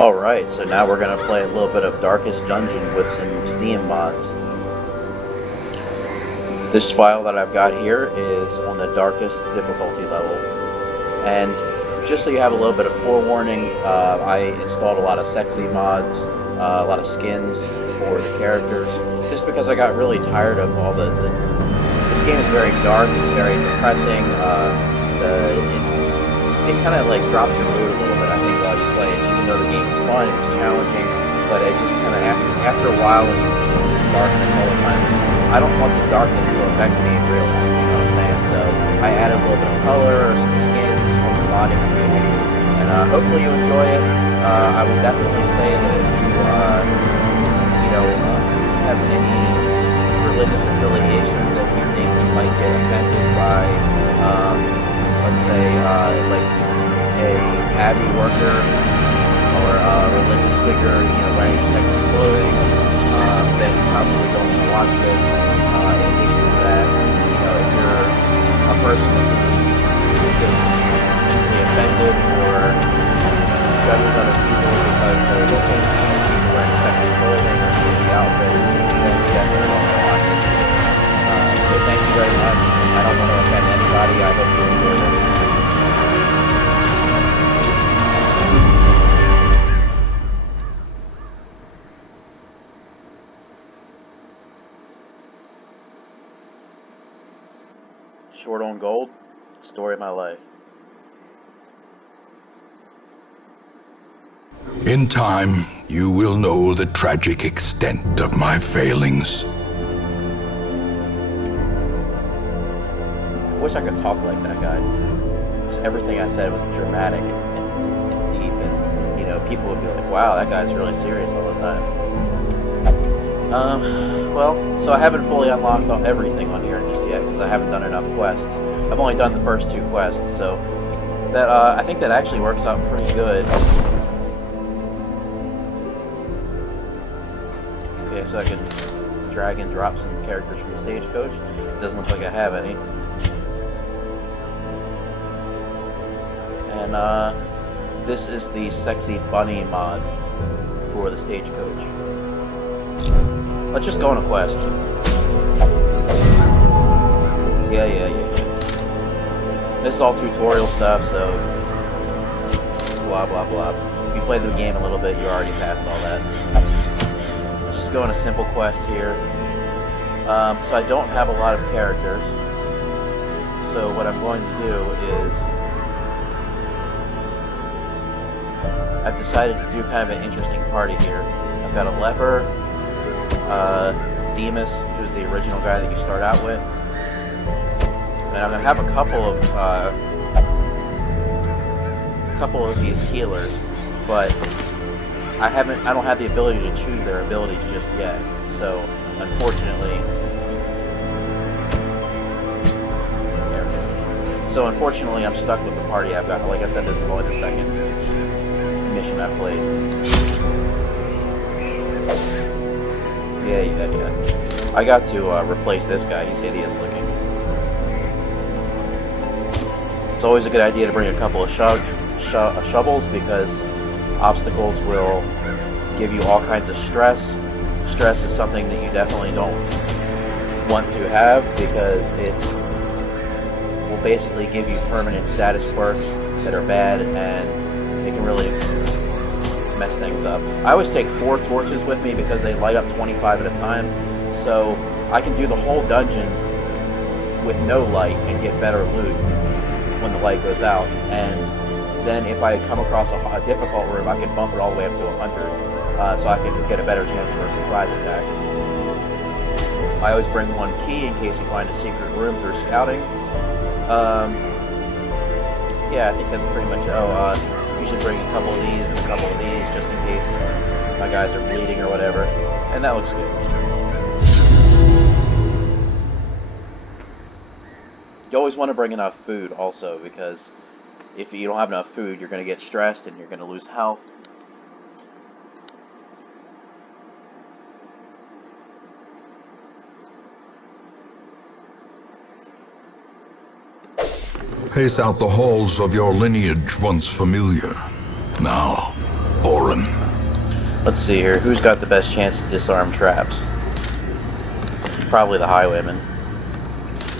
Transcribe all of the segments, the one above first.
Alright, so now we're going to play a little bit of Darkest Dungeon with some Steam mods. This file that I've got here is on the darkest difficulty level. And just so you have a little bit of forewarning, I installed a lot of sexy mods, a lot of skins for the characters, just because I got really tired of all this game is very dark, it's very depressing, it kind of like drops your mood a little bit, I think, while you play it, even though the game is fun, it's challenging, but it just kind of, after a while, when you see this darkness all the time, I don't want the darkness to affect me in real life, you know what I'm saying? So I added a little bit of color, some skins from the modding community, and hopefully you enjoy it. I would definitely say that if you have any religious affiliation that you think you might get offended by, let's say, like a Abbey worker or a religious figure, wearing sexy clothing, then you probably don't want to watch this. In addition to that, if you're a person who gets easily offended or judges other people because they look at people wearing sexy clothing or sexy outfits, then you definitely don't want to watch this game. So thank you very much. I don't want to offend anybody. I hope you enjoy this. Short on gold, story of my life. In time, you will know the tragic extent of my failings. I wish I could talk like that guy. Just everything I said was dramatic and deep, and people would be like, wow, that guy's really serious all the time. Well, so I haven't fully unlocked everything on here just yet, because I haven't done enough quests. I've only done the first 2 quests, so that I think that actually works out pretty good. Okay, so I can drag and drop some characters from the stagecoach. It doesn't look like I have any. And this is the Sexy Bunny mod for the stagecoach. Let's just go on a quest. Yeah. This is all tutorial stuff, so blah blah blah. If you played the game a little bit, you already passed all that. Let's just go on a simple quest here. So I don't have a lot of characters. So what I'm going to do is I've decided to do kind of an interesting party here. I've got a leper, Demas, who's the original guy that you start out with, and I'm gonna have a couple of these healers, but I don't have the ability to choose their abilities just yet. So unfortunately, there we go. So unfortunately, I'm stuck with the party I've got. Like I said, this is only the second mission I've played. Yeah. I got to replace this guy. He's hideous looking. It's always a good idea to bring a couple of shovels, because obstacles will give you all kinds of stress. Stress is something that you definitely don't want to have, because it will basically give you permanent status quirks that are bad, and it can really mess things up. I always take 4 torches with me because they light up 25 at a time, so I can do the whole dungeon with no light and get better loot when the light goes out. And then if I come across a difficult room, I can bump it all the way up to 100, so I can get a better chance for a surprise attack. I always bring 1 key in case you find a secret room through scouting. Yeah, I think that's pretty much it. Usually bring a couple of these and a couple of these just in case my guys are bleeding or whatever, and that looks good. You always want to bring enough food also, because if you don't have enough food, you're going to get stressed and you're going to lose health. Pace out the halls of your lineage once familiar. Now, Orin. Let's see here. Who's got the best chance to disarm traps? Probably the Highwayman.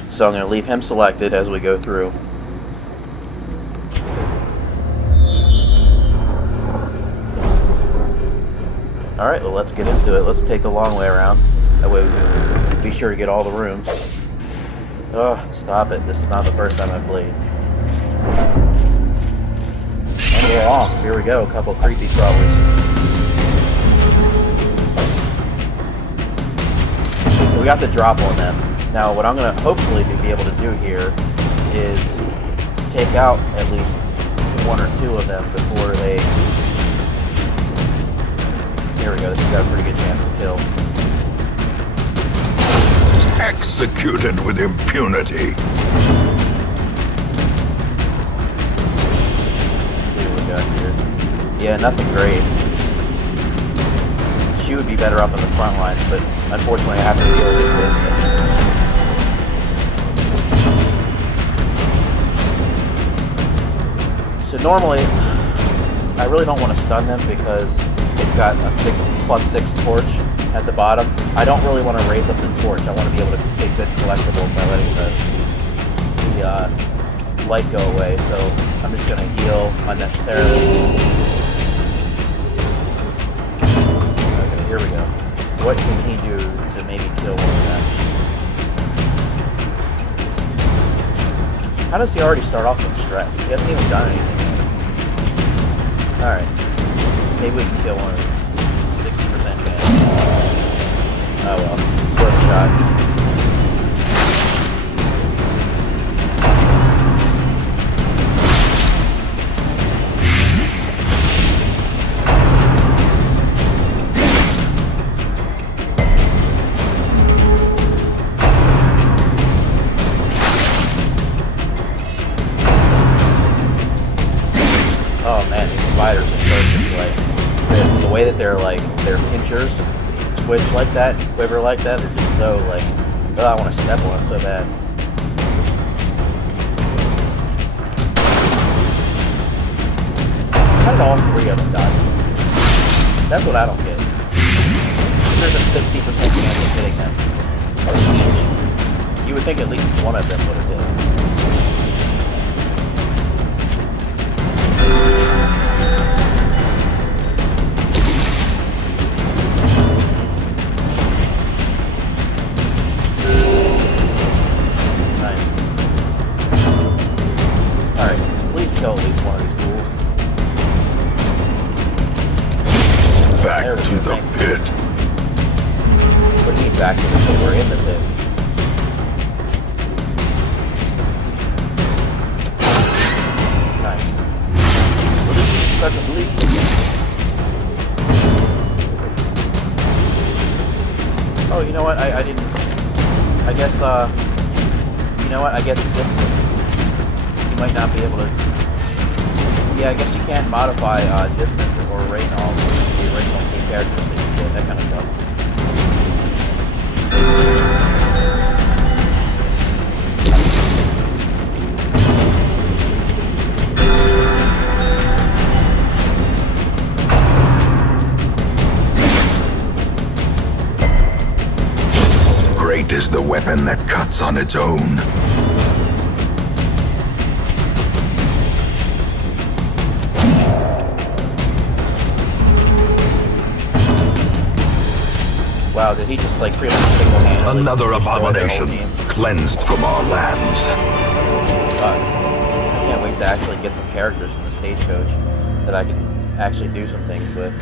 So I'm going to leave him selected as we go through. Alright, well let's get into it. Let's take the long way around. That way we can be sure to get all the rooms. Ugh, stop it. This is not the first time I've played. And we're off. Here we go. A couple creepy crawlers. So we got the drop on them. Now what I'm going to hopefully be able to do here is take out at least one or two of them before they... Here we go, this has got a pretty good chance to kill. Executed with impunity. Let's see what we got here. Yeah, nothing great. She would be better up on the front lines, but unfortunately I have to deal with this. So normally, I really don't want to stun them because it's got a 6+6 torch at the bottom. I don't really want to raise up the torch. I want to be able to get good collectibles by letting the light go away. So I'm just going to heal unnecessarily. Okay, here we go. What can he do to maybe kill one of them? How does he already start off with stress? He hasn't even done anything yet. Alright. Maybe we can kill one of these. 60% chance. Oh well. It's worth a shot. Oh man, these spiders are so this way. The way that they're like, their pinchers twitch like that, quiver like that, they're just so like, oh, I want to step on it so bad. How did all three of them die? That's what I don't get. There's a 60% chance of hitting them each. You would think at least one of them would have hit. Kill at least one of these fools. Back to the pit. What do you mean back to the pit? We're in the pit. Nice. Bleed, such a bleed. Oh, you know what? I didn't... I guess, you know what? I guess Discus. You might not be able to... Yeah, I guess you can't modify Discus or Reynold, the original team characters that you did. That kind of sucks. Great is the weapon that cuts on its own. Wow, did he just like pretty much single-handedly Another abomination destroy their whole team? cleansed from our lands. This team sucks. I can't wait to actually get some characters in the stagecoach that I can actually do some things with.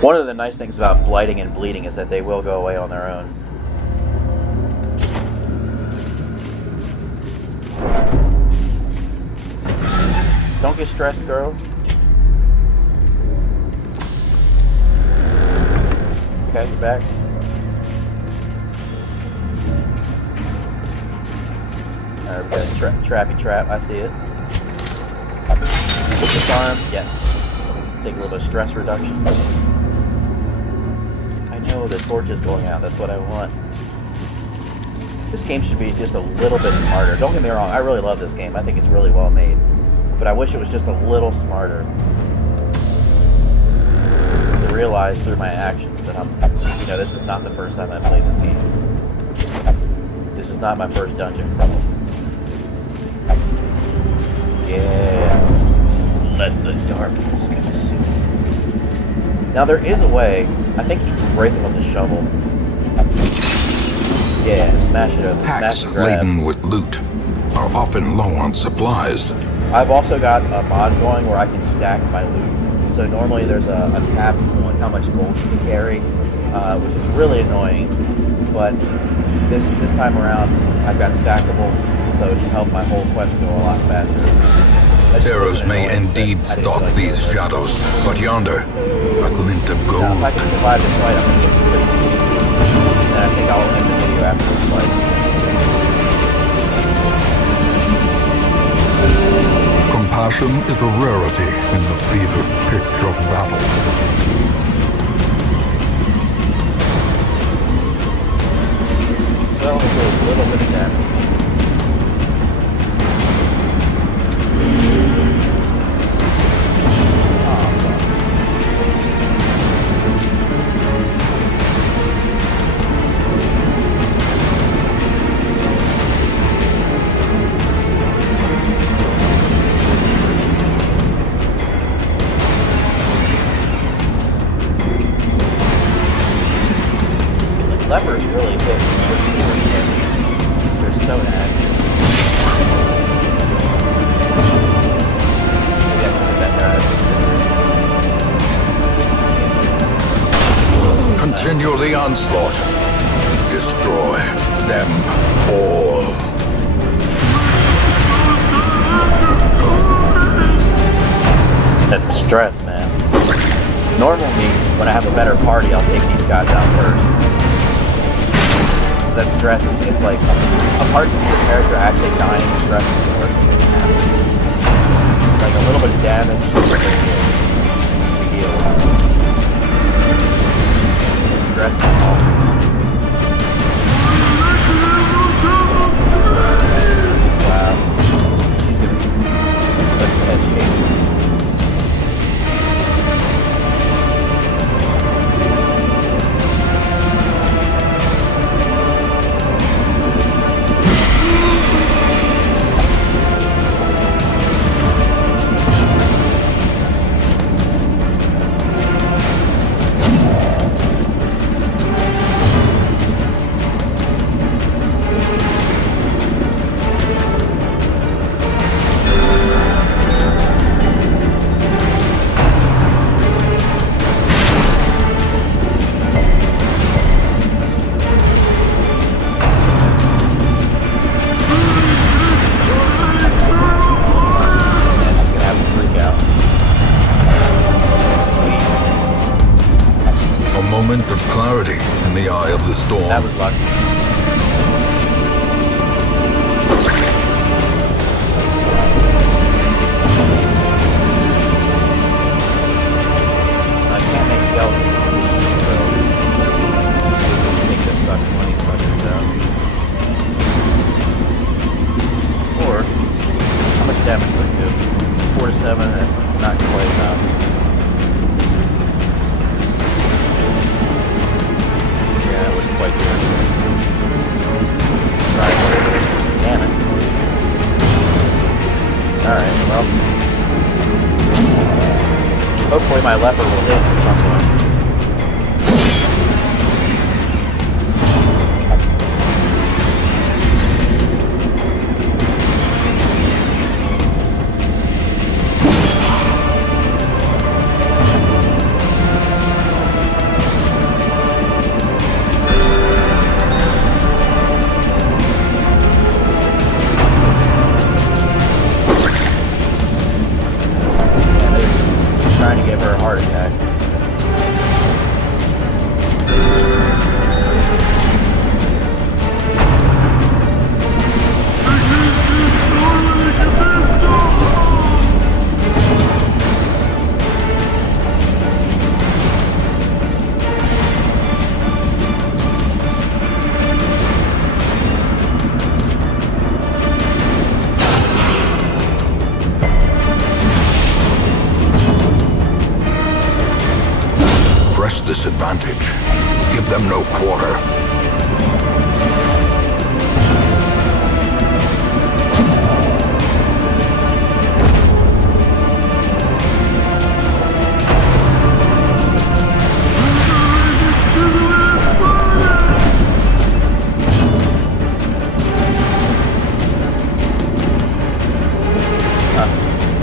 One of the nice things about blighting and bleeding is that they will go away on their own. Don't get stressed, girl. Okay, you're back. Alright, we got a trappy trap. I see it. Disarm. Yes. Take a little bit of stress reduction. I know the torch is going out. That's what I want. This game should be just a little bit smarter. Don't get me wrong, I really love this game. I think it's really well made. But I wish it was just a little smarter. To realize through my actions that this is not the first time I played this game. This is not my first dungeon crawl. Yeah. Let the darkness consume. Now there is a way. I think you just break them with a shovel. Yeah, smash it over. Packs Smash and grab. laden with loot are often low on supplies. I've also got a mod going where I can stack my loot. So normally there's a cap on how much gold you can carry, which is really annoying. But this time around, I've got stackables, so it should help my whole quest go a lot faster. That's just Terrors an may annoyance that indeed I didn't stalk realize these was there. shadows, but yonder, a glint of Now, if gold. I can survive this fight, I'm gonna get some pretty sweet loot. And I think I'll end the video after this fight. Compassion is a rarity in the fevered pitch of battle. Well, we'll do a little bit of damage. Lepers really hit pretty hard. They're so active. Maybe I can hit that guy. Continue the onslaught. Destroy them all. That stress, man. Normally, when I have a better party, I'll take these guys out first. That stress it's like, apart from your character actually dying, stress is the worst thing that can happen. Like a little bit of damage, just like a big deal. Stress is all. Wow. She's gonna be such a head shape. Moment of clarity in the eye of the storm. That was lucky. I can't make skeletons, so let's see if we can take this sucker when he suckers out. Or how much damage would it do? 4 to 7, and not quite enough. Yeah, it wouldn't quite do it. Right. Damn it. Alright, well. Hopefully my leper will hit at some point. Trying to give her a heart attack. advantage. Give them no quarter.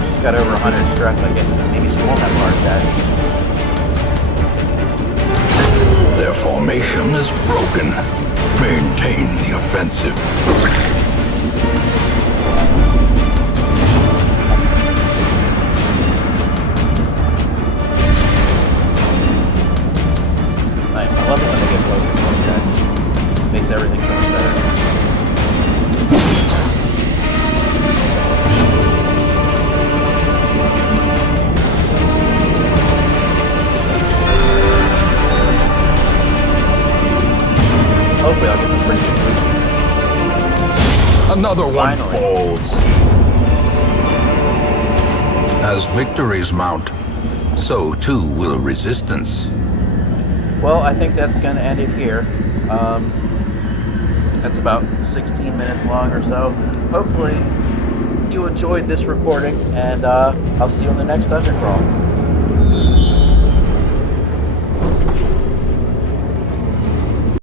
She's got over 100 stress, I guess. Maybe she won't have a heart attack. Their formation is broken. Maintain the offensive. Nice. I love it when they get focused like that. It just makes everything so much better. Hopefully I'll get some pretty good moves from this. Another one Finally. falls. As victories mount, so too will resistance. Well, I think that's going to end it here. That's about 16 minutes long or so. Hopefully you enjoyed this recording, and I'll see you on the next Dungeon Crawl.